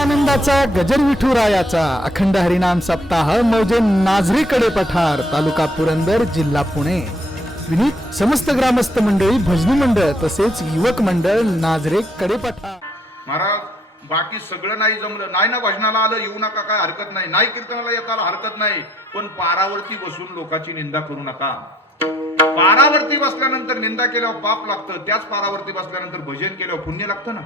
आनंदाचा गजर विठुरायाचा अखंड हरिनाम सप्ताह मौजे नाझरीकडे पठार तालुका पुरंदर जिल्हा पुणे विनीत समस्त ग्रामस्थ मंडळी भजनी मंडळ तसेच युवक मंडळ नाझरेकडे पठार. महाराज बाकी सगळं नाही जमलं नाही ना भजनाला आलं येऊ नका काय हरकत नाही नाही कीर्तनाला येताला हरकत नाही पण पारावरती बसून लोकांची निंदा करू नका. पारावरती बसल्यानंतर निंदा केल्यावर पाप लागतं त्याच पारावरती बसल्यानंतर भजन केल्यावर पुण्य लागतं ना.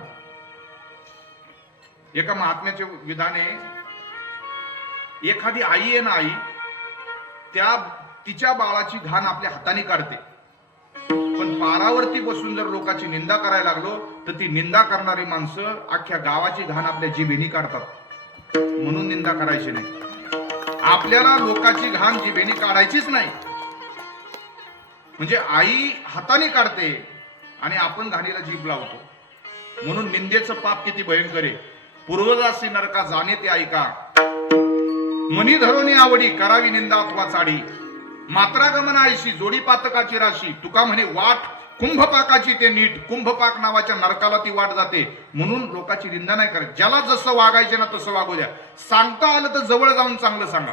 एका महात्म्याचे विधान आहे एखादी आई आहे ना आई त्या तिच्या बाळाची घाण आपल्या हाताने काढते पण पारावरती बसून जर लोकांची निंदा करायला लागलो तर ती निंदा करणारी माणसं अख्ख्या गावाची घाण आपल्या जिभेनी काढतात. म्हणून निंदा करायची नाही. आपल्याला लोकांची घाण जिभेनी काढायचीच नाही. म्हणजे आई हाताने काढते आणि आपण घाणीला जीभ लावतो. म्हणून निंदेचं पाप किती भयंकर आहे. पूर्वजासी नरका जाणे ते ऐका मनी धरोनी आवडी करावी निंदा अथवा चाडी मात्रागमन आयशी जोडी पातकाची राशी तुका म्हणे वाट कुंभपाकाची ते नीट कुंभपाक नावाच्या नरकाला ती वाट जाते. म्हणून लोकांची निंदा नाही करत. ज्याला जसं वागायचे ना तसं वागू द्या. सांगता आलं तर जवळ जाऊन चांगलं सांगा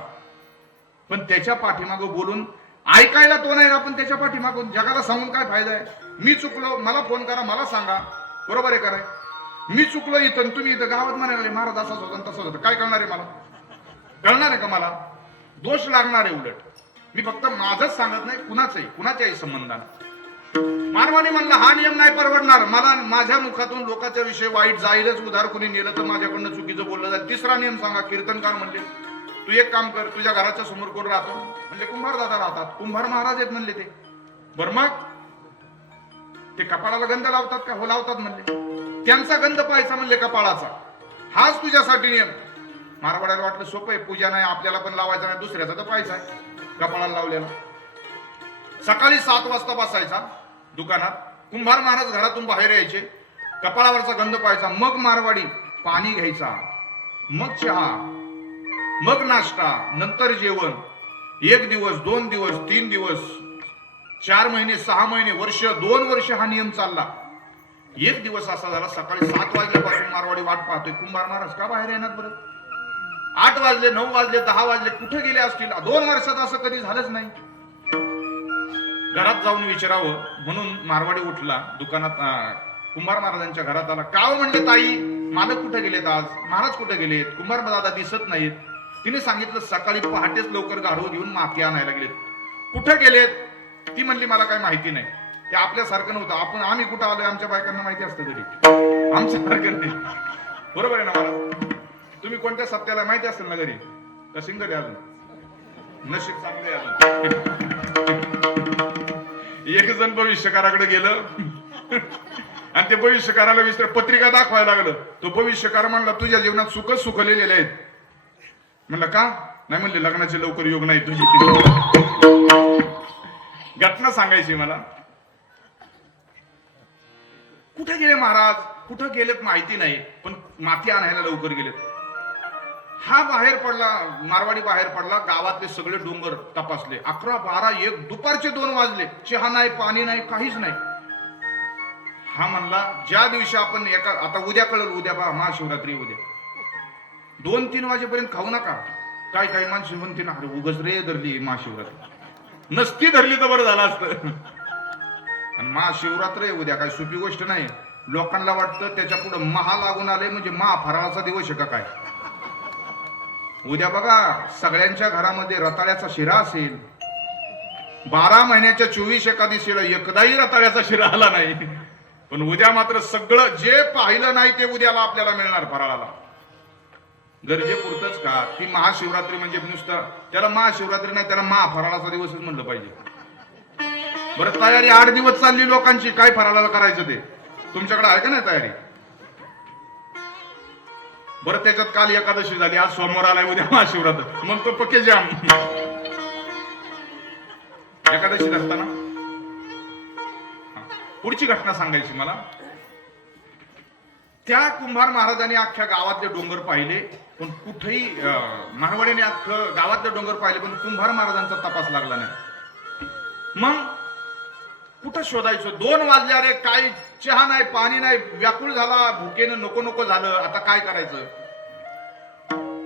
पण त्याच्या पाठीमागं बोलून ऐकायला तो नाही आपण त्याच्या पाठीमागून जगाला सांगून काय फायदा आहे. मी चुकलो मला फोन करा मला सांगा बरोबर आहे का नाही. मी चुकलो इथं तुम्ही इथं गावात म्हणाले महाराज असाच होता तसंच होतं काय कळणार आहे मला कळणार आहे का मला दोष लागणार आहे. उलट मी फक्त माझंच सांगत नाही कुणाचंही कुणाच्याही संबंधानं. मानवाने म्हणलं हा नियम नाही परवडणार मला माझ्या मुखातून लोकांच्या विषयी वाईट जाईलच उधार कुणी नेलं तर माझ्याकडनं चुकीचं बोललं जाईल. तिसरा नियम सांगा कीर्तनकार म्हणले तू एक काम कर तुझ्या घराच्या समोर कोण राहतो म्हणले कुंभार दादा राहतात. कुंभार महाराज आहेत म्हणले ते बरं मग ते कपाळाला गंध लावतात का हो लावतात म्हणले त्यांचा गंध पाहायचा म्हणले कपाळाचा हाच तुझ्यासाठी नियम. मारवाड्याला वाटलं सोपं आहे पूजा नाही आपल्याला पण लावायचा नाही दुसऱ्याचा तर पाहायचा कपाळाला लावलेला. सकाळी 7 वाजता बसायचा दुकानात कुंभार महाराज घरातून बाहेर यायचे कपाळावरचा गंध पाहायचा मग मारवाडी पाणी घ्यायचा मग चहा मग नाश्ता नंतर जेवण. 1 दिवस 2 दिवस 3 दिवस 4 महिने 6 महिने वर्ष 2 वर्ष हा नियम चालला. 1 दिवस असा झाला सकाळी 7 वाजल्यापासून मारवाडी वाट पाहतोय कुंभार महाराज का बाहेर येणार बरं. 8 वाजले 9 वाजले 10 वाजले कुठे गेले असतील. 2 वर्षात असं कधी झालंच नाही. घरात जाऊन विचारावं म्हणून मारवाडी उठला दुकानात कुंभार महाराजांच्या घरात आला. का म्हणले ताई मालक कुठे गेलेत आज महाराज कुठे गेलेत कुंभार दादा दिसत नाहीत. तिने सांगितलं सकाळी पहाटेच लवकर गाढव घेऊन माती आणायला गेलेत. कुठे गेलेत ती म्हणली मला काही माहिती नाही. ते आपल्यासारखं नव्हतं आम्ही कुठं आलोय आमच्या बायकांना माहिती असतं घरी आमच्यासारखं नाही बरोबर आहे ना. मला तुम्ही कोणत्या सप्त्याला माहिती असेल ना घरी का सिंगल अजून नशीब चांगले अजून. एक जण भविष्यकाराकडे गेलं आणि ते भविष्यकाराला विचार पत्रिका दाखवायला लागलं. तो भविष्यकार म्हणला तुझ्या जीवनात सुखच सुख लिहिलेले आहेत. म्हणलं का नाही म्हणले लग्नाचे लवकर योग नाही तुझी. घटना सांगायची मला. कुठे गेले महाराज कुठे गेलेत माहिती नाही पण माती आणायला लवकर गेलेत. हा बाहेर पडला मारवाडी बाहेर पडला गावातले सगळे डोंगर तपासले 11 12 1 दुपारचे 2 वाजले चहा नाही पाणी नाही काहीच नाही. हा म्हणला ज्या दिवशी आपण आता उद्या कळलं उद्या बा महाशिवरात्री उद्या 2-3 वाजेपर्यंत खाऊ नका. काही माणसं म्हणते ना अरे उगच रे धरली महाशिवरात्री नसती धरली तर बरं झालं असतं. आणि महाशिवरात्र आहे उद्या काय सोपी गोष्ट नाही. लोकांना वाटतं त्याच्या पुढे महा लागून आले म्हणजे महाफराळाचा दिवस आहे का काय. उद्या बघा सगळ्यांच्या घरामध्ये रताळ्याचा शिरा असेल. 12 महिन्याच्या 24 एकादशीला एकदाही रताळ्याचा शिरा आला नाही. पण उद्या मात्र सगळं जे पाहिलं नाही ते उद्याला आपल्याला मिळणार फराळाला. गरजेपुरतच का ती महाशिवरात्री म्हणजे नुसतं त्याला महाशिवरात्री नाही त्याला महाफराळाचा दिवसच म्हणलं पाहिजे. बरं तयारी 8 दिवस चालली लोकांची काय फराळाला करायचं ते तुमच्याकडे आहे का नाही तयारी. बरं त्याच्यात काल एकादशी झाली आज सोमवार आलाय उद्या महाशिवरात्र मग तो पक्के जाम. एकादशी धरताना पुढची घटना सांगायची मला. त्या कुंभार महाराजांनी अख्ख्या गावातले डोंगर पाहिले पण कुठेही मारवाडीने अख्खं गावातले डोंगर पाहिले पण कुंभार महाराजांचा तपास लागला नाही. मग कुठं शोधायचं 2 वाजले अरे काय चहा नाही पाणी नाही व्याकुळ झाला भुकेनं नको नको झालं आता काय करायचं.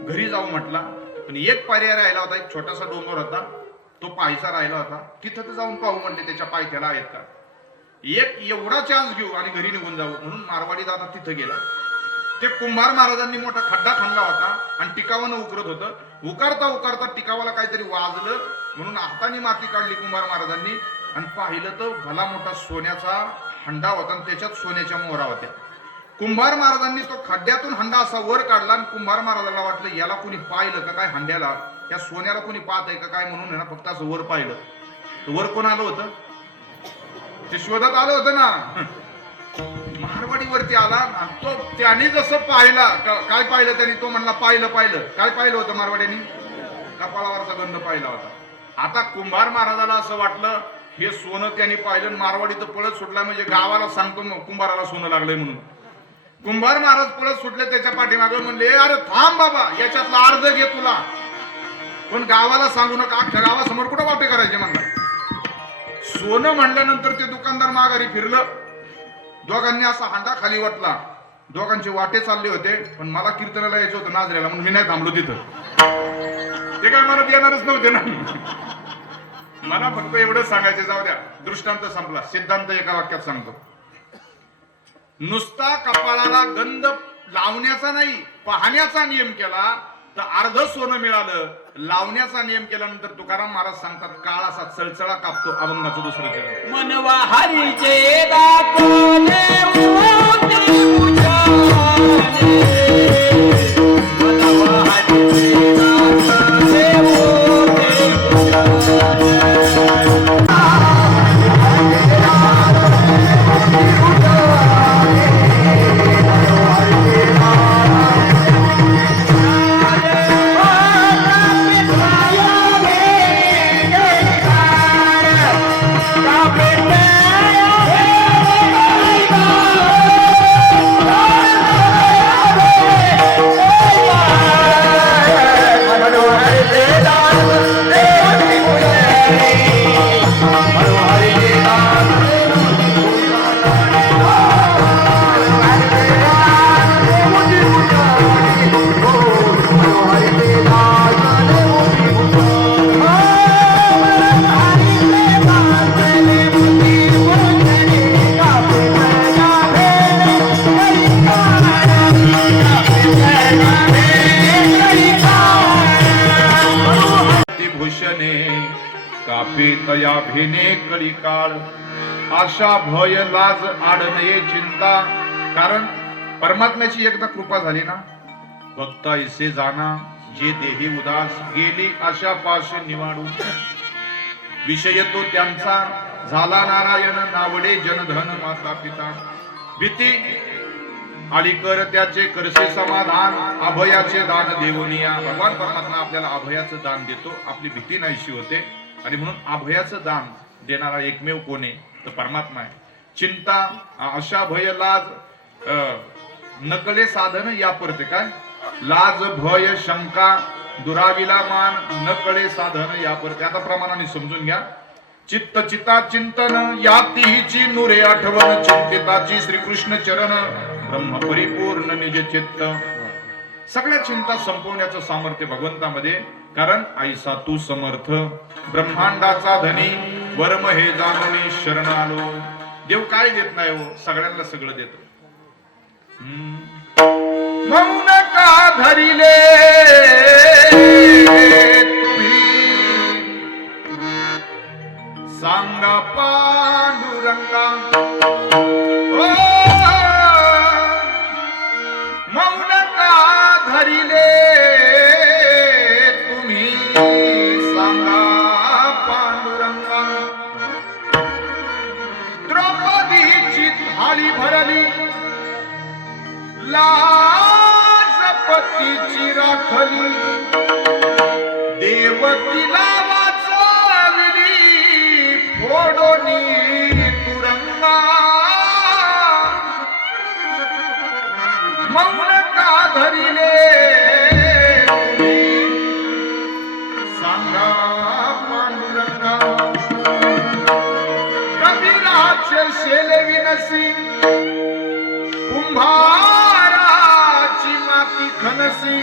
घरी जाऊ म्हटला, पण एक पर्याय राहिला होता, एक छोटासा डोंगर होता, तो पायचा राहिला होता. तिथं तर जाऊन पाहू म्हणले त्याच्या पायथ्याला आहेत का. एक एवढा चान्स घेऊ आणि घरी निघून जाऊ म्हणून मारवाडी दादा तिथं गेला. ते कुंभार महाराजांनी मोठा खड्डा खणला होता आणि टिकावानं उकरत होतं. उकारता उकारता टिकावाला काहीतरी वाजलं म्हणून हाताने माती काढली कुंभार महाराजांनी आणि पाहिलं तर भला मोठा सोन्याचा हंडा होता आणि त्याच्यात सोन्याच्या मोहरा होत्या. कुंभार महाराजांनी तो खड्ड्यातून हंडा असा वर काढला आणि कुंभार महाराजांना वाटलं याला कोणी पाहिलं का काय, हंड्याला त्या सोन्याला कोणी पाहत आहे का काय म्हणून ना फक्त असं वर पाहिलं. वर कोण आलं होतं, ते शोधत आलं होतं ना, मारवाडी वरती आला. तो त्याने जसं पाहिला, काय पाहिलं त्याने, तो म्हणला पाहिलं. काय पाहिलं होतं मारवाड्यानी, कपाळावरचा गंध पाहिला होता. आता कुंभार महाराजाला असं वाटलं हे सोनं त्यांनी पाहिलं, मारवाडी तर पळत सुटला म्हणजे गावाला सांगतो कुंभाराला सोनं लागलंय म्हणून. कुंभार महाराज पळत सुटले त्याच्या पाठीमागे, म्हणले अरे थांब बाबा, याच्यातला अर्ज घे तुला, पण गावाला सांगू नका, अख्ख्या गावासमोर कुठं वाटे करायचे म्हणला. सोनं म्हणल्यानंतर ते दुकानदार माघारी फिरलं. दोघांनी असा हांडा खाली वाटला. दोघांचे वाटे चालले होते, पण मला कीर्तनाला यायचं होतं नाजऱ्याला म्हणून मी नाही थांबलो तिथं. ते काय मला येणारच नव्हते ना. मला फक्त एवढंच सांगायचं, जाऊ द्या, दृष्टांत संपला, सिद्धांत एका वाक्यात सांगतो. नुसता कपाळाला गंध लावण्याचा नाही, पाहण्याचा नियम केला तर अर्ध सोनं मिळालं. लावण्याचा नियम केल्यानंतर तुकाराम महाराज सांगतात काळ असा चळचळा कापतो. अभंगाचं दुसरं चरण, मनवा हरीचे दाखवले उतरी उजाले, मनवा हरीचे दाखवले उतरी उजाले. तया भेने कळी काळ, आशा भय लाज आडनये चिंता. कारण परमात्म्याची एकदा कृपा झाली ना, भक्त ऐसे जाना जे देही उदास, गेली आशा पाश निवाडू. विषय तो त्यांचा झाला नारायण, नावडे जनधन माता पिता. भीती आळीकर त्याचे करसे समाधान, अभयाचे दान देवनिया. भगवान परमात्मा आपल्याला अभयाचं दान देतो, आपली भीती नाहीशी होते. आणि म्हणून अभयाचं दान देणारा एकमेव कोणी तर परमात्मा आहे. चिंता आशा भय लाज नकले साधन या परते, काय लाज भय शंका दुराविला मान, नकळे साधन या परते. आता प्रमाणाने समजून घ्या. चित्त चिता चिंतन यातीची नुरे आठवण, चिंतिताची श्रीकृष्ण चरण, ब्रह्म परिपूर्ण निज चित्त. सगळ्या चिंता संपवण्याचं सामर्थ्य भगवंतामध्ये. कारण ऐसा तू समर्थ ब्रह्मांडाचा धनी, वर्म हे जाणून शरण आलो. देव काय देत नाही हो, सगळ्यांना सगळं देतो. मौन का धरिले तुम्ही, सांगा पांडुरंगा. मौन का धरिले तुम्ही, सांगा पांडुरंगा. द्रौपदीची थाळी भरली, लाजपतीची राखली, देवकीला वाचविली फोडोनी तुरंगा. मौन का धरिले सांगा पांडुरंगा. कबीराचे शेले विनसी, कुंभाराची माती खनसी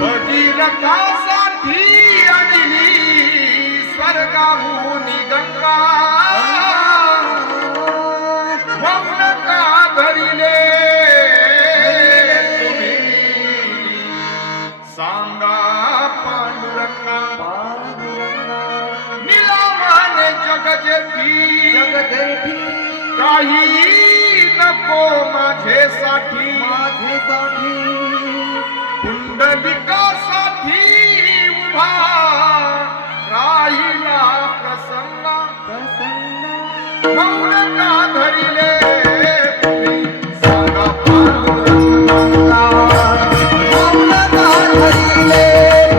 भगीरथासाठी आणली स्वर्गाहून गंगा मौन का धरिले तुम्ही सांगा पांडुरंगा निलामाने जगजेठी काही नको माझेसाठी पुंडलिकासाठी उभा राहिला प्रसंग मौन का धरिले तुम्ही सांगा पांडुरंगा मौन का धरिले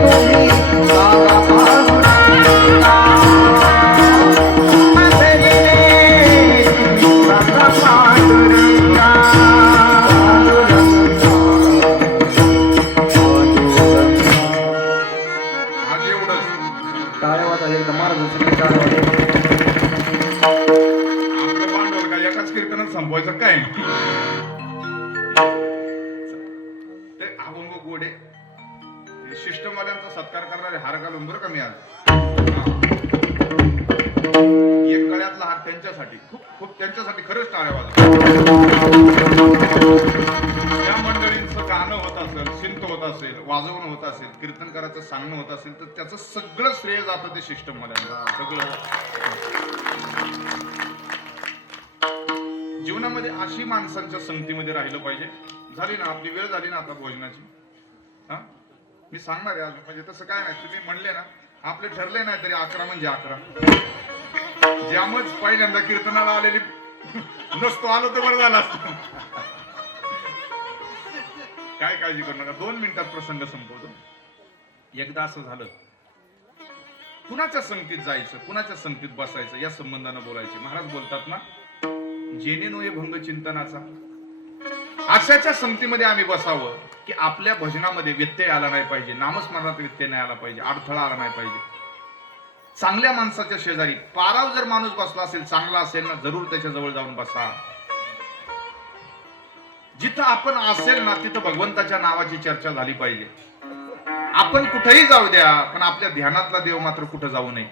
तुम्ही सांगा पांडुरंगा आज एवढंच टाळ्या वाजवल्या एकदम महाराजांसाठी टाळ्या वाजवल्या. आपलं भांडवल काय एकाच कीर्तनात संपवायचं काय ते अभंग गोडे शिष्टवाल्यांचा सत्कार करणारे हार घालून बरं का मी आज एक गळ्यातला हात त्यांच्यासाठी खूप खूप त्यांच्यासाठी खरंच टाळ्या वाजवा. त्या मंडळींचं गाणं होत असेल सिंत होत असेल वाजवणं होत असेल कीर्तनकाराचं सांगणं होत असेल तर त्याचं सगळं श्रेय जातं ते शिष्टवाल्यांना सगळं. जीवनामध्ये अशी माणसांच्या संगतीमध्ये राहिलं पाहिजे. झाली ना आपली वेळ झाली ना आता भोजनाची. हा मी सांगणार आहे अजून म्हणजे तसं काय नाही तुम्ही म्हणले ना आपले ठरले नाही तरी 11 म्हणजे 11. ज्यामच पहिल्यांदा कीर्तनाला आलेली नसतो आलो तर बरं झालं असतं. काय काळजी करू नका 2 मिनिटात प्रसंग संपवतो. एकदा असं झालं कुणाच्या संगतीत जायचं कुणाच्या संगतीत बसायचं या संबंधानं बोलायचे. महाराज बोलतात ना जेणे नोहे भंग चिंतनाचा अशाच्या संगतीमध्ये आम्ही बसावं की आपल्या भजनामध्ये व्यत्यय आला नाही पाहिजे नामस्मरणात व्यत्यय नाही आला पाहिजे अडथळा आला नाही पाहिजे. चांगल्या माणसाच्या शेजारी पाराव जर माणूस बसला असेल चांगला असेल ना जरूर त्याच्या जवळ जाऊन बसा. जिथं आपण असेल ना तिथं भगवंताच्या नावाची चर्चा झाली पाहिजे. आपण कुठेही जाऊ द्या पण आपल्या ध्यानातला देव मात्र कुठं जाऊ नये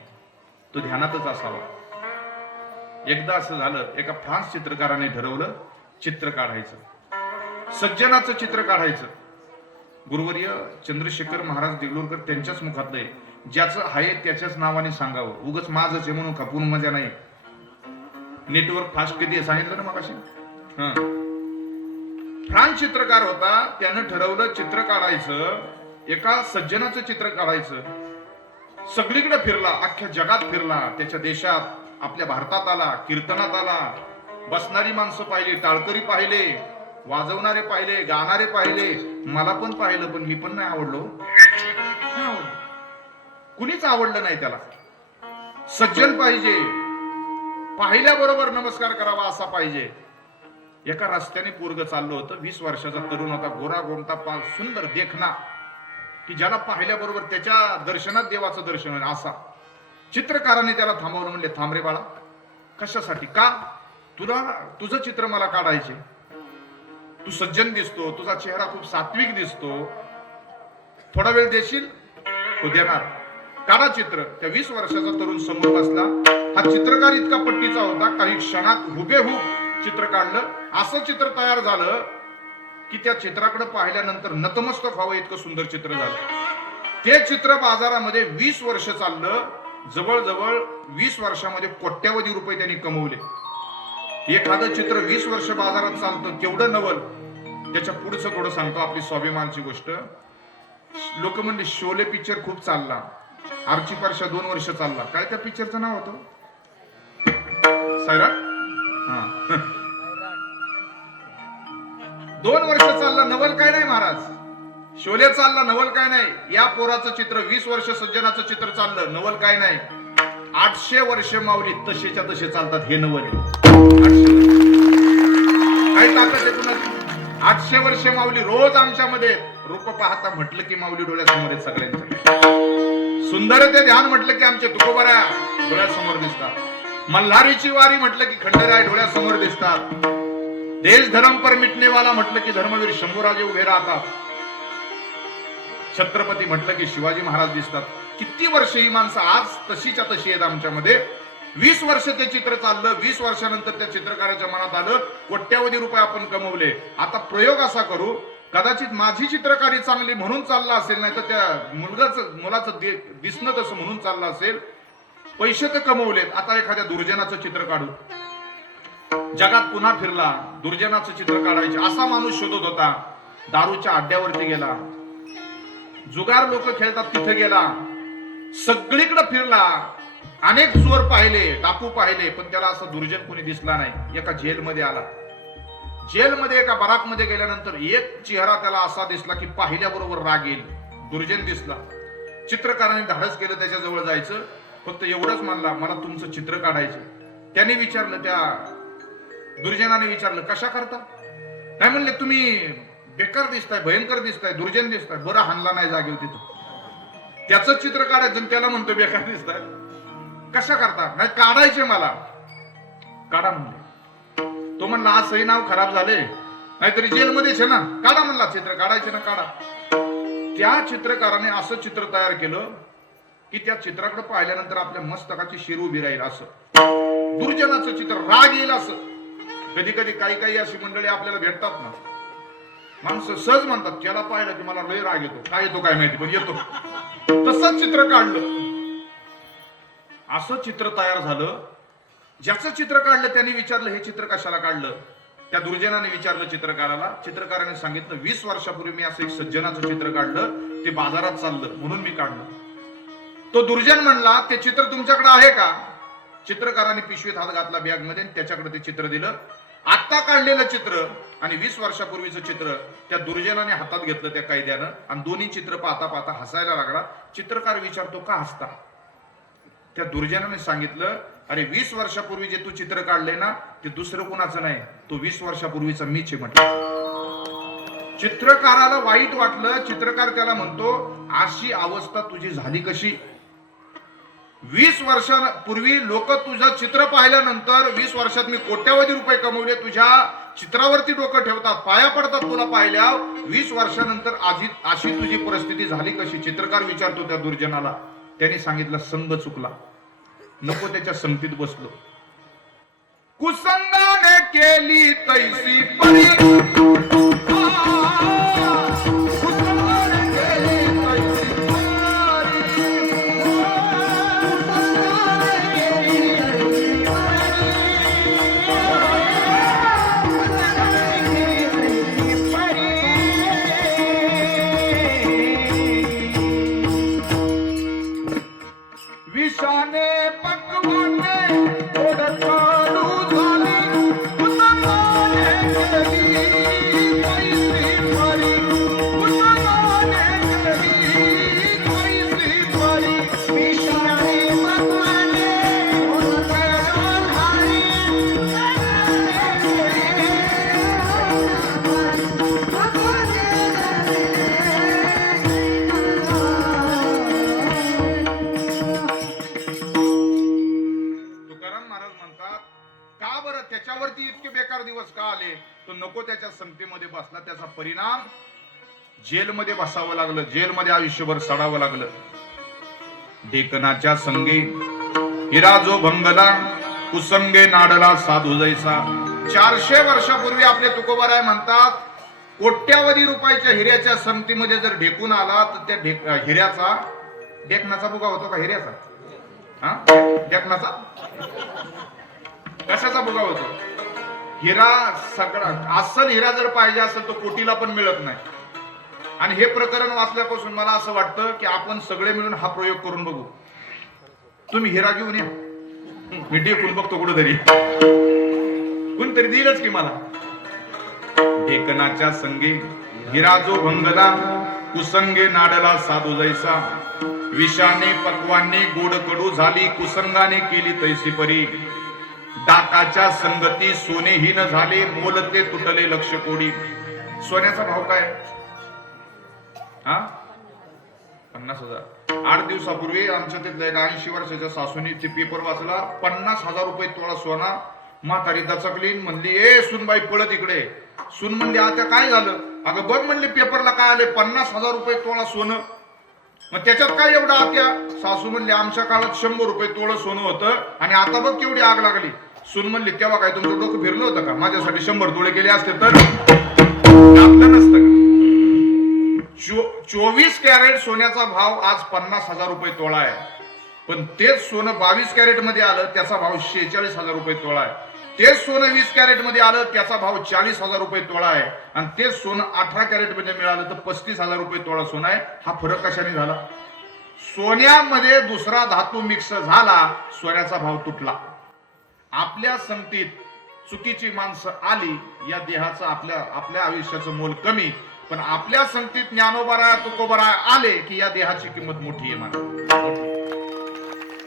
तो ध्यानातच असावा. एकदा असं झालं एका फ्रान्स चित्रकाराने ठरवलं चित्र काढायचं सज्जनाचं चित्र काढायचं. गुरुवर्य चंद्रशेखर महाराज देगलूरकर त्यांच्याच मुखातलं आहे. ज्याचं आहे त्याच्याच नावाने सांगावं उगच माझंच आहे म्हणून खपून मजा नाही. नेटवर्क फास्ट किती आहे सांगितलं ना मगाशी. फ्रान्स चित्रकार होता त्यानं ठरवलं चित्र काढायचं एका सज्जनाचं चित्र काढायचं. सगळीकडे फिरला अख्ख्या जगात फिरला त्याच्या देशात आपल्या भारतात आला कीर्तनात आला बसणारी माणसं पाहिली टाळकरी पाहिले वाजवणारे पाहिले गाणारे पाहिले. मला पण पाहिलं पण मी पण नाही आवडलो. कुणीच आवडलं नाही त्याला. सज्जन पाहिजे पाहिल्याबरोबर नमस्कार करावा असा पाहिजे. एका रस्त्याने पोरग चाललं होतं 20 वर्षाचा तरुण होता गोरा गोमटा सुंदर देखना की ज्याला पाहिल्याबरोबर त्याच्या दर्शनात देवाचं दर्शन होईल असा. चित्रकाराने त्याला थांबवलं म्हणले थांब रे बाळा कशासाठी का तुझं चित्र मला काढायचे. तू सज्जन दिसतो तुझा चेहरा खूप सात्विक दिसतो थोडा वेळ देशील हो देणार काढा चित्र. त्या 20 वर्षाचा तरुण समोर बसला. हा चित्रकार इतका पट्टीचा होता काही क्षणात हुबेहूब चित्र काढलं. असं चित्र तयार झालं की त्या चित्राकडे पाहिल्यानंतर नतमस्तक व्हावं इतकं सुंदर चित्र झालं. ते चित्र बाजारामध्ये 20 वर्ष चाललं. जवळजवळ 20 वर्षामध्ये कोट्यावधी रुपये त्यांनी कमवले. एखादं चित्र 20 वर्ष बाजारात चालतं केवढं नवल. त्याच्या पुढचं थोडं सांगतो आपली स्वाभिमानची गोष्ट. लोक म्हणले शोले पिक्चर खूप चालला आरची परशा 2 वर्ष चालला. काय त्या पिक्चरचं नाव होतं सैराट. 2 वर्ष चालला नवल काय नाही महाराज. शोले चालला नवल काय नाही. या पोराचं चित्र 20 वर्ष सज्जनाचं चित्र चाललं नवल काय नाही. 800 वर्ष माऊली तसेच्या तसे चालतात हे नवल. काय ताकद आहे कुणाची. 800 वर्ष माऊली रोज आमच्यामध्ये रूप पाहता म्हटलं की माऊली डोळ्यासमोर आहेत सगळ्यांच्या. सुंदर ते ध्यान म्हटलं की आमचे तुकोबऱ्या डोळ्यासमोर दिसतात. मल्हारीची वारी म्हटलं की खंडेराय डोळ्यासमोर दिसतात. देश धर्म पर मिटने वाला म्हटलं की धर्मवीर शंभूराजे उभे राहतात. छत्रपती म्हटलं की शिवाजी महाराज दिसतात. किती वर्ष ही माणसं आज तशीच्या तशी आहेत आमच्यामध्ये. 20 वर्ष ते चित्र चाललं. 20 वर्षानंतर त्या चित्रकाराच्या मनात आलं कोट्यावधी रुपये आपण कमवले, आता प्रयोग असा करू, कदाचित माझी चित्रकारी चांगली म्हणून चालला असेल, नाही तर त्या मुलाचं दिसणं तसं म्हणून चाललं असेल. पैसे तर कमवलेत, आता एखाद्या दुर्जनाचं चित्र काढू. जगात पुन्हा फिरला, दुर्जनाचं चित्र काढायचे असा माणूस शोधत होता. दारूच्या अड्ड्यावरती गेला, जुगार लोक खेळतात तिथे गेला, सगळीकडे फिरला, अनेक चोर पाहिले, डाकू पाहिले, पण त्याला असं दुर्जन कोणी दिसला नाही. एका जेलमध्ये आला. जेलमध्ये एका बराकमध्ये गेल्यानंतर एक चेहरा त्याला असा दिसला की पाहिल्याबरोबर राग येईल. दुर्जन दिसला. चित्रकाराने धाडस केलं त्याच्या जवळ जायचं, फक्त एवढंच म्हणला मला तुमचं चित्र काढायचं. त्याने विचारलं, त्या दुर्जनाने विचारलं कशा करता? नाही म्हणले तुम्ही बेकार दिसताय, भयंकर दिसताय, दुर्जन दिसताय. बरं हाणला नाही जागेवर तिथं. त्याचं चित्र काढायचं आणि त्याला म्हणतो बेकार दिसताय. कशा करता? नाही काढायचे मला. काढा म्हणले. तो म्हणला असंही नाव खराब झाले, नाहीतरी जेलमध्येच आहे ना, काढा म्हणला चित्र, काढायचे ना काढा. त्या चित्रकाराने असं चित्र तयार केलं की त्या चित्राकडे पाहिल्यानंतर आपल्या मस्तकाची शिर उभी राहील असं. दुर्जनाचं चित्र, राग येईल असं. कधी कधी काही अशी मंडळी आपल्याला भेटतात ना, माणसं सहज म्हणतात त्याला पाहिलं की मला लय राग येतो, काय येतो काय माहिती पण येतो. तसंच चित्र काढलं. असं चित्र तयार झालं. ज्याचं चित्र काढलं त्यांनी विचारलं हे चित्र कशाला काढलं? त्या दुर्जनाने विचारलं चित्रकाराला. चित्रकाराने सांगितलं 20 वर्षापूर्वी मी असं एक सज्जनाचं चित्र काढलं, ते बाजारात चाललं म्हणून मी काढलं. तो दुर्जन म्हणला ते चित्र तुमच्याकडे आहे का? चित्रकाराने पिशवीत हात घातला बॅग मध्ये, त्याच्याकडे ते चित्र दिलं. आता काढलेलं चित्र आणि 20 वर्षापूर्वीचं चित्र त्या दुर्जनाने हातात घेतलं त्या कैद्यानं, आणि दोन्ही चित्र पाहता पाहता हसायला लागला. चित्रकार विचारतो का हसता? त्या दुर्जनाने सांगितलं अरे 20 वर्षापूर्वी जे तू चित्र काढले ना ते दुसरं कोणाचं नाही, तो 20 वर्षापूर्वीचा मीच आहे म्हटलं. चित्रकाराला वाईट वाटलं. चित्रकार त्याला म्हणतो अशी अवस्था तुझी झाली कशी? 20 वर्षापूर्वी लोक तुझं चित्र पाहिल्यानंतर 20 वर्षात मी कोट्यावधी रुपये कमवले, तुझ्या चित्रावरती डोकं ठेवतात, पाया पडतात तुला पाहिल्या. 20 वर्षानंतर अशी तुझी परिस्थिती झाली कशी? चित्रकार विचारतो त्या दुर्जनाला. त्यांनी सांगितलं संग चुकला, नको त्याच्या संगतीत बसलो. कुसंगाने केली तैसी परी, विषाने पकवाने गोड चालू झाली, कुसंगाने केली तैसी परी, कुसंगाने केली तैसी परी. विषाने पकवाने गोड चालू झाली, का बरं त्याच्यावरती इतके बेकार दिवस का आले? तो नको त्याच्या संगतीमध्ये बसला. त्याचा परिणाम जेलमध्ये बसावं लागलं, जेलमध्ये आयुष्यभर सडावं लागलं. डेकनाच्या संगे हिरा जो भंगला, कुसंगे नाडला साधू जैसा. 400 वर्षापूर्वी आपले तुकोबाराय म्हणतात कोट्यावधी रुपयाच्या हिऱ्याच्या संगतीमध्ये जर ढेकून आला तर त्या हिऱ्याचा, डेकनाचा बुगा होतो का हिऱ्याचा? हा डेकनाचा कशाचा बुगा होतो? हिरा सगळा अस्सल हिरा जर पाहिजे असेल तर कोटीला पण मिळत नाही. आणि हे प्रकरण वाचल्यापासून मला असं वाटतं की आपण सगळे मिळून हा प्रयोग करून बघू. तुम्ही हिरा घेऊन या, मी टेकून बघतो कुठेतरी, कोणतरी दिलंच की मला. डेकनाच्या संगे हिरा जो भंगला, कुसंगे नाडला साधू जैसा. विषाने पक्वाने गोड कडू झाली, कुसंगाने केली तैसी परी. डाकाच्या संगती सोनेहीन झाले, मोलते तुटले लक्ष कोडी. सोन्याचा भाव काय? हा 50,000. 8 दिवसापूर्वी आमच्या तिथल्या 80 वर्षाच्या सासूनी ते पेपर वाचला. 50,000 रुपये तोळा सोना म्हातारी दचकली म्हणली, ए सुनबाई पळत इकडे. सून म्हणली, आता काय झालं? अगं बघ म्हणली, पेपरला काय आले, 50,000 रुपये तोळा सोनं. मग त्याच्यात काय एवढं आत्या? सासू म्हणली, आमच्या काळात 100 रुपये तोळं सोनं होतं आणि आता बघ केवढी आग लागली. सून म्हणली, तेव्हा काय तुमचं डोकं फिरलं होतं का? माझ्यासाठी 100 तोळे केले असते तर आपलं नसतं का? 24 कॅरेट सोन्याचा भाव आज 50,000 रुपये तोळा आहे. पण तेच सोनं 22 कॅरेट मध्ये आलं, त्याचा भाव 46,000 रुपये तोळा आहे. तेच सोनं 20 कॅरेट मध्ये आलं, त्याचा भाव 40,000 रुपये तोळा आहे. आणि तेच सोनं 18 कॅरेट मध्ये मिळालं तर 35,000 रुपये तोळा सोनं आहे. हा फरक कशाने झाला? सोन्यामध्ये दुसरा धातू मिक्स झाला, सोन्याचा भाव तुटला. आपल्या संगतीत चुकीची माणसं आली, या देहाचं आपल्या आयुष्याचं मोल कमी. पण आपल्या संगतीत ज्ञानोबा तुकोबा आले की या देहाची किंमत मोठी आहे. म्हणा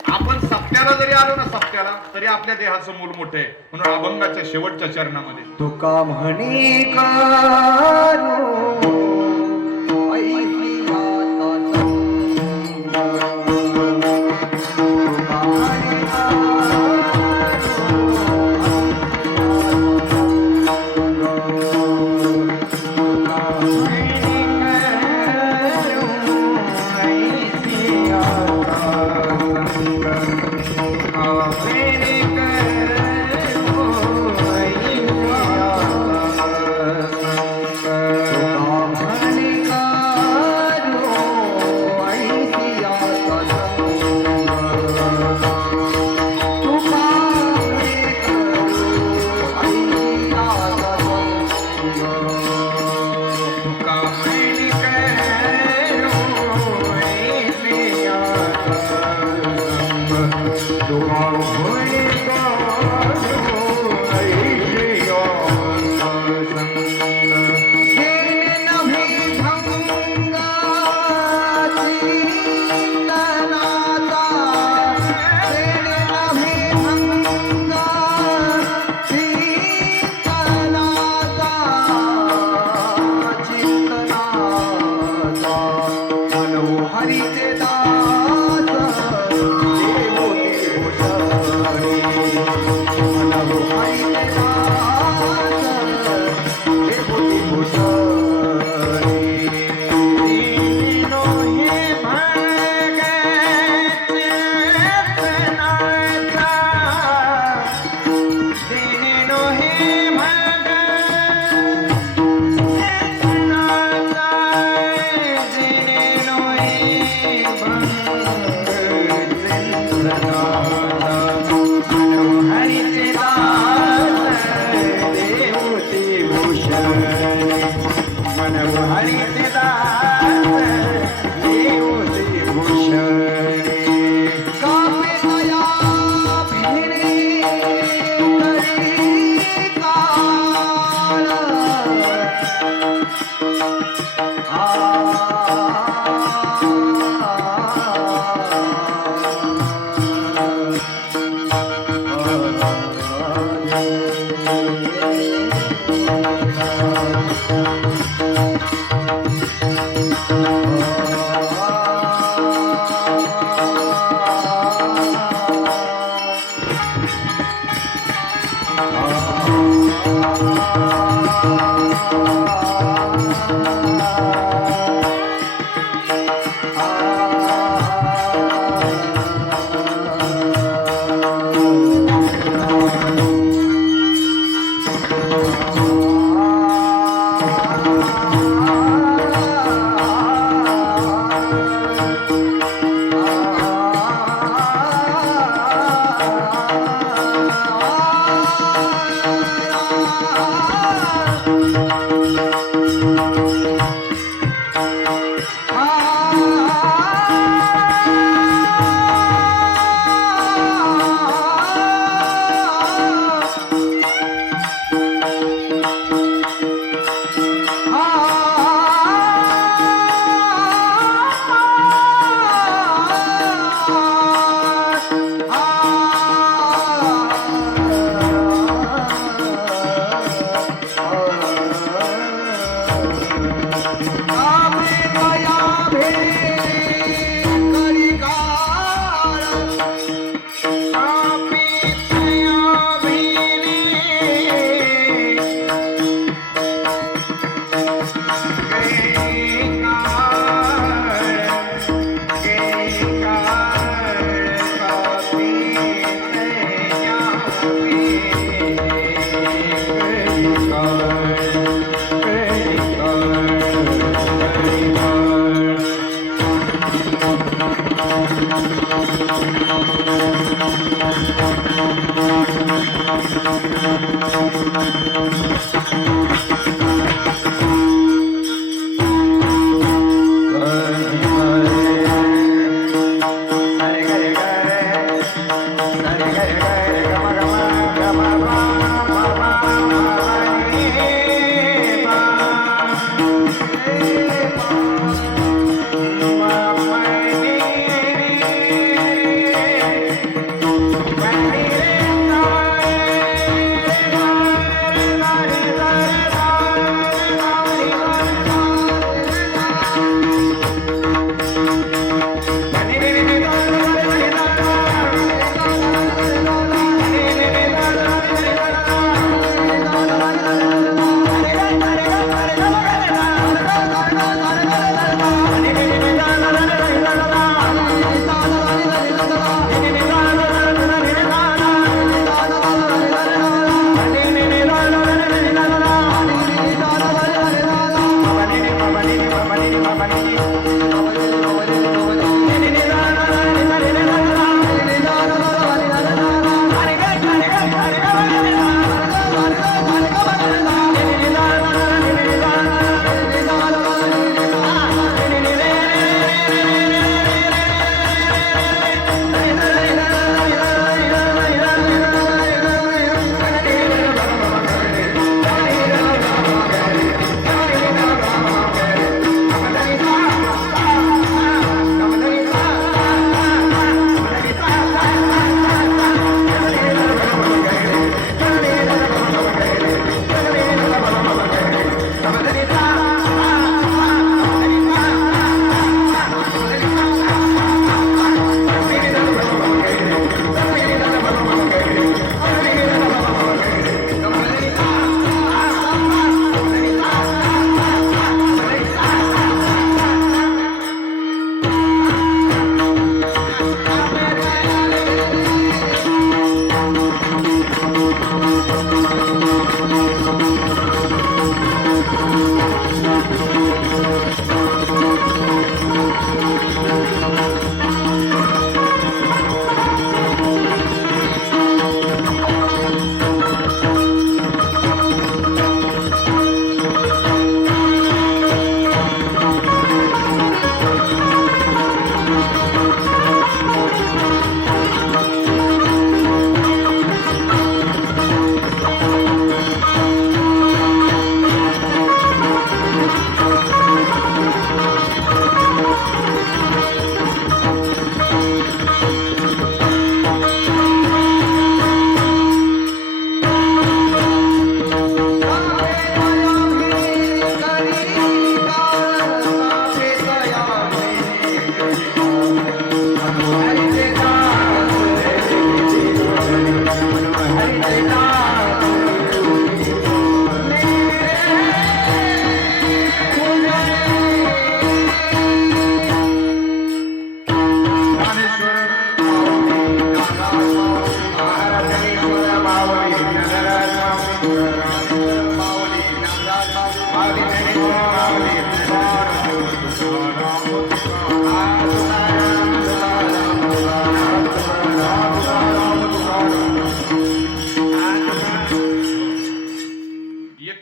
आपण सप्त्याला जरी आलो ना, सप्त्याला, तरी आपल्या देहाचं मूल मोठे आहे. म्हणून अभंगाच्या शेवटच्या चरणामध्ये तुका म्हणे कारो ऐकिया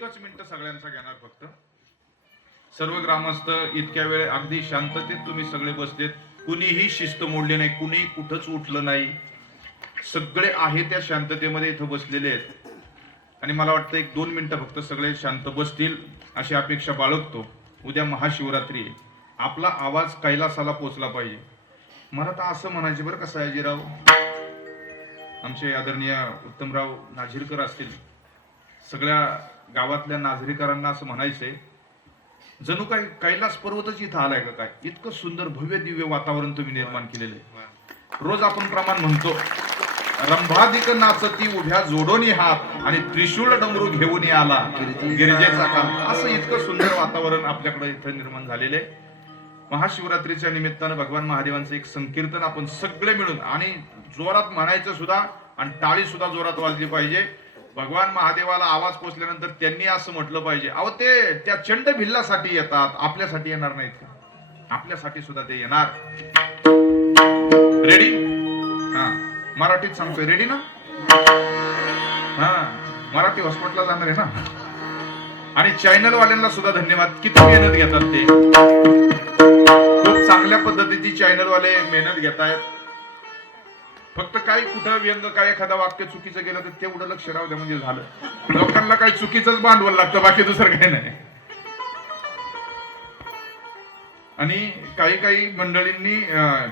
एकच मिनिट सगळ्यांचा घेणार फक्त. सर्व ग्रामस्थ इतक्या वेळ अगदी शांततेत तुम्ही सगळे बसलेत, कुणीही शिस्त मोडली नाही, कुणी कुठंच उठलं नाही, सगळे आहे त्या शांततेमध्ये इथं बसलेले आहेत. आणि मला वाटतं 1-2 मिनिटं फक्त सगळे शांत बसतील अशी अपेक्षा बाळगतो. उद्या महाशिवरात्री आहे, आपला आवाज कैलासाला पोचला पाहिजे. मला तर असं म्हणायचे बरं का सयाजीराव, आमचे आदरणीय उत्तमराव नाझिरकर असतील, सगळ्या गावातल्या नाझरीकरांना असं म्हणायचंय, जणू काय कैलास पर्वतच इथं आलाय का काय, इतकं सुंदर भव्य दिव्य वातावरण तुम्ही निर्माण केलेलं आहे. रोज आपण प्रमाण म्हणतो, रंभादिक नाचती उभ्या जोडोनी हात आणि त्रिशूळ डमरू घेऊन आला गिरिजेचा काल, असं इतकं सुंदर वातावरण आपल्याकडे इथं निर्माण झालेलं आहे. महाशिवरात्रीच्या निमित्तानं भगवान महादेवांचं एक संकीर्तन आपण सगळे मिळून आणि जोरात म्हणायचं सुद्धा, आणि टाळी सुद्धा जोरात वाजली पाहिजे. भगवान महादेवाला आवाज पोचल्यानंतर त्यांनी असं म्हटलं पाहिजे, अहो ते त्या चंड भिल्लासाठी येतात, आपल्यासाठी येणार नाहीत का? आपल्यासाठी सुद्धा ते येणार. रेडी? हा, मराठीत सांगतोय, रेडी ना? हा, मराठी हॉस्पिटलला जाणार आहे ना. आणि चॅनल वाल्यांना सुद्धा धन्यवाद, किती मेहनत घेतात ते. खूप चांगल्या पद्धतीची चॅनल वाले मेहनत घेतायत. फक्त काही कुठं व्यंग काय एखादा वाक्य चुकीचं गेलं तर तेवढं लक्ष राहू द्या म्हणजे झालं. लोकांना काही चुकीचंच भांडवल लागतं, बाकी दुसरं काही नाही. आणि काही मंडळींनी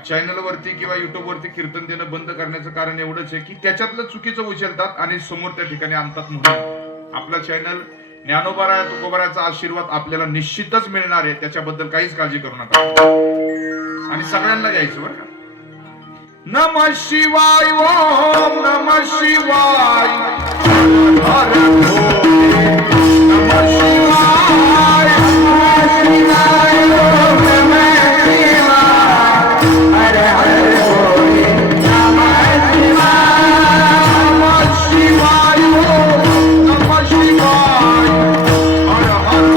चॅनल वरती किंवा युट्यूब वरती कीर्तन देणं बंद करण्याचं कारण एवढंच आहे की त्याच्यातलं चुकीचं उचलतात आणि समोर त्या ठिकाणी आणतात. म्हणून आपला चॅनल ज्ञानोबाराया तुकोबारायाचा आशीर्वाद आपल्याला निश्चितच मिळणार आहे, त्याच्याबद्दल काहीच काळजी करू नका. आणि सगळ्यांना घ्यायचं बरं का. नमः शिवाय, ओम नमः शिवाय, हर भोले, नमः शिवाय, नमः शिवाय, ओम नमः शिवाय, हर हर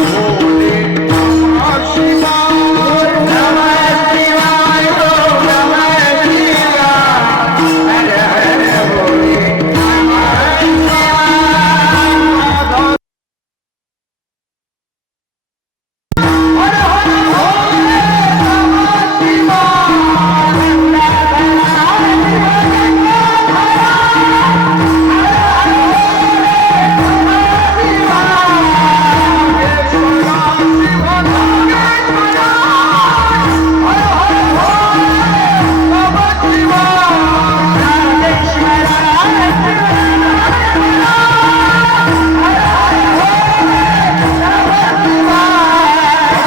भोले, नमः शिवाय, नमः शिवाय, ओम नमः शिवाय, हर हर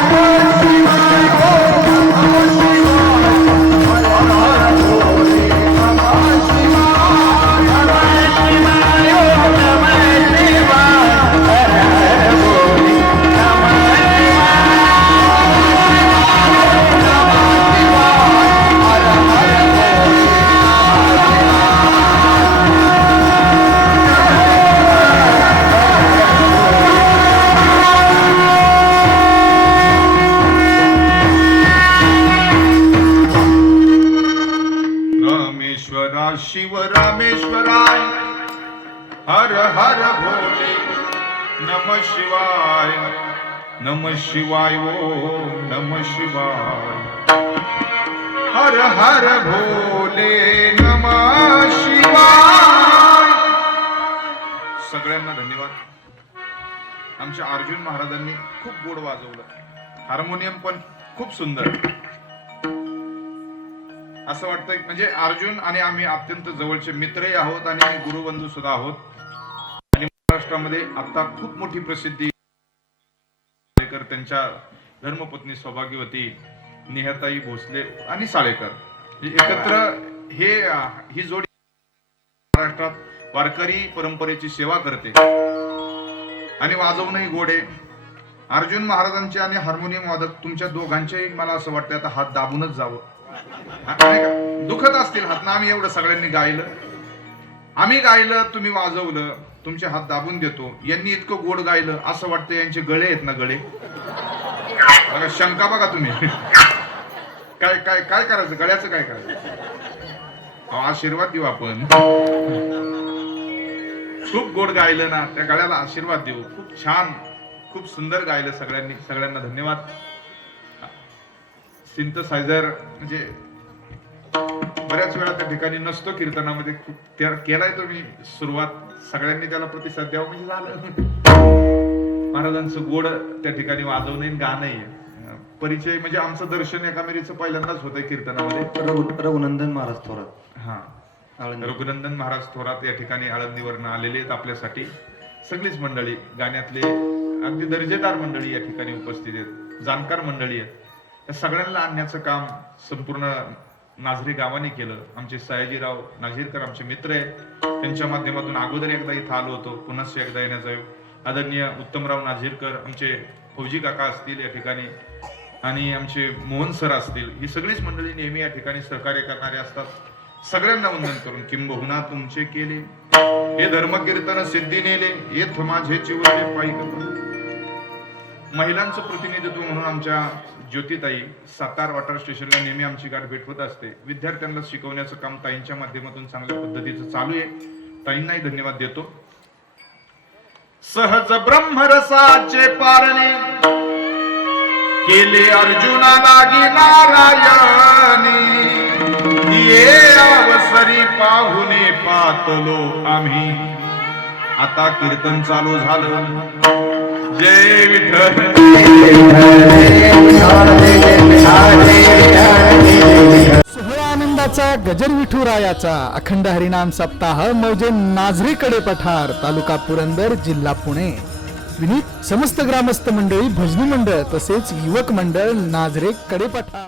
भोले, नमः शिवाय, नमः शिवाय, ओम नमः शिव रामेश्वराय, हर हर भोले, नमः शिवाय, नमः शिवाय, ओम नमः शिवाय, हर हर भोले, नमः शिवाय. सगळ्यांना धन्यवाद. आमच्या अर्जुन महाराजांनी खूप गोड वाजवलं, हार्मोनियम पण खूप सुंदर. असं वाटतंय म्हणजे अर्जुन आणि आम्ही अत्यंत जवळचे मित्रही आहोत आणि गुरुबंधू सुद्धा आहोत. आणि महाराष्ट्रामध्ये आता खूप मोठी प्रसिद्धी त्यांच्या धर्मपत्नी सौभाग्यवती निहाताई भोसले आणि साळेकर एकत्र ही जोडी महाराष्ट्रात वारकरी परंपरेची सेवा करते आणि वाजवणंही गोड आहे. अर्जुन महाराजांचे आणि हार्मोनियम वादक तुमच्या दोघांचेही मला असं वाटतं आता हात दाबूनच जावं. दुखत असतील हात ना. आम्ही एवढं सगळ्यांनी गायलं, आम्ही गायलं, तुम्ही वाजवलं, तुमचे हात दाबून देतो. यांनी इतकं गोड गायलं असं वाटतं यांचे गळे आहेत ना, गळे बघा. शंका बघा तुम्ही. काय काय काय करायचं, गळ्याचं काय करायचं. आशीर्वाद देऊ आपण. खूप गोड गायलं ना, त्या गळ्याला आशीर्वाद देऊ. खूप छान, खूप सुंदर गायलं सगळ्यांनी. सगळ्यांना धन्यवाद. सिंथसायझर म्हणजे बऱ्याच वेळा त्या ठिकाणी नसतो कीर्तनामध्ये. केलाय तुम्ही सुरुवात, सगळ्यांनी त्याला प्रतिसाद द्यावा म्हणजे झालं. महाराजांचं गोड त्या ठिकाणी वाजवणे गाणंही. परिचय म्हणजे आमचं दर्शन एकामेरीचं पहिल्यांदाच होतंय कीर्तनामध्ये. रघुनंदन महाराज थोरात, हा रघुनंदन महाराज थोरात या ठिकाणी आळंदीवरनं आलेले आहेत आपल्यासाठी. सगळीच मंडळी, गाण्यातले अगदी दर्जेदार मंडळी या ठिकाणी उपस्थित आहेत, जाणकार मंडळी आहेत. या सगळ्यांना आणण्याचं काम संपूर्ण नाझरी गावाने केलं. आमचे सयाजीराव नाझीरकर आमचे मित्र आहेत, त्यांच्या माध्यमातून अगोदर एकदा इथं आलो होतो, पुन्हा एकदा येण्याचा योग. आदरणीय उत्तमराव नाझीरकर आमचे फौजी काका असतील या ठिकाणी, आणि आमचे मोहन सर असतील. ही सगळीच मंडळी नेहमी या ठिकाणी सहकार्य करणारे असतात. सगळ्यांना वंदन करून किंबहुना तुमचे केले हे धर्मकीर्तन सिद्धी नेले, येथ माझे चिवले पायी. महिलांचं प्रतिनिधित्व म्हणून आमच्या ज्योतिताई सातार वॉटर स्टेशनला नेहमी आमची गाठ भेट होत असते. विद्यार्थ्यांना शिकवण्याचं काम ताईंच्या माध्यमातून चांगल्या पद्धतीचं चालू आहे. ताईंनाही धन्यवाद देतो. सहज ब्रह्मरसाचे पारणे केले अर्जुना लागी नारायणी ये अवसरी पाहुने पातलो आम्ही. आता कीर्तन चालू झालं. जय विठ्ठल. सोहळा आनंदाचा गजर विठुरायाचा अखंड हरिनाम सप्ताह मौजे नाझरीकडे पठार तालुका पुरंदर जिल्हा पुणे. विनीत समस्त ग्रामस्थ मंडळी भजनी मंडळ तसेच युवक मंडळ नाझरे कडे पठार.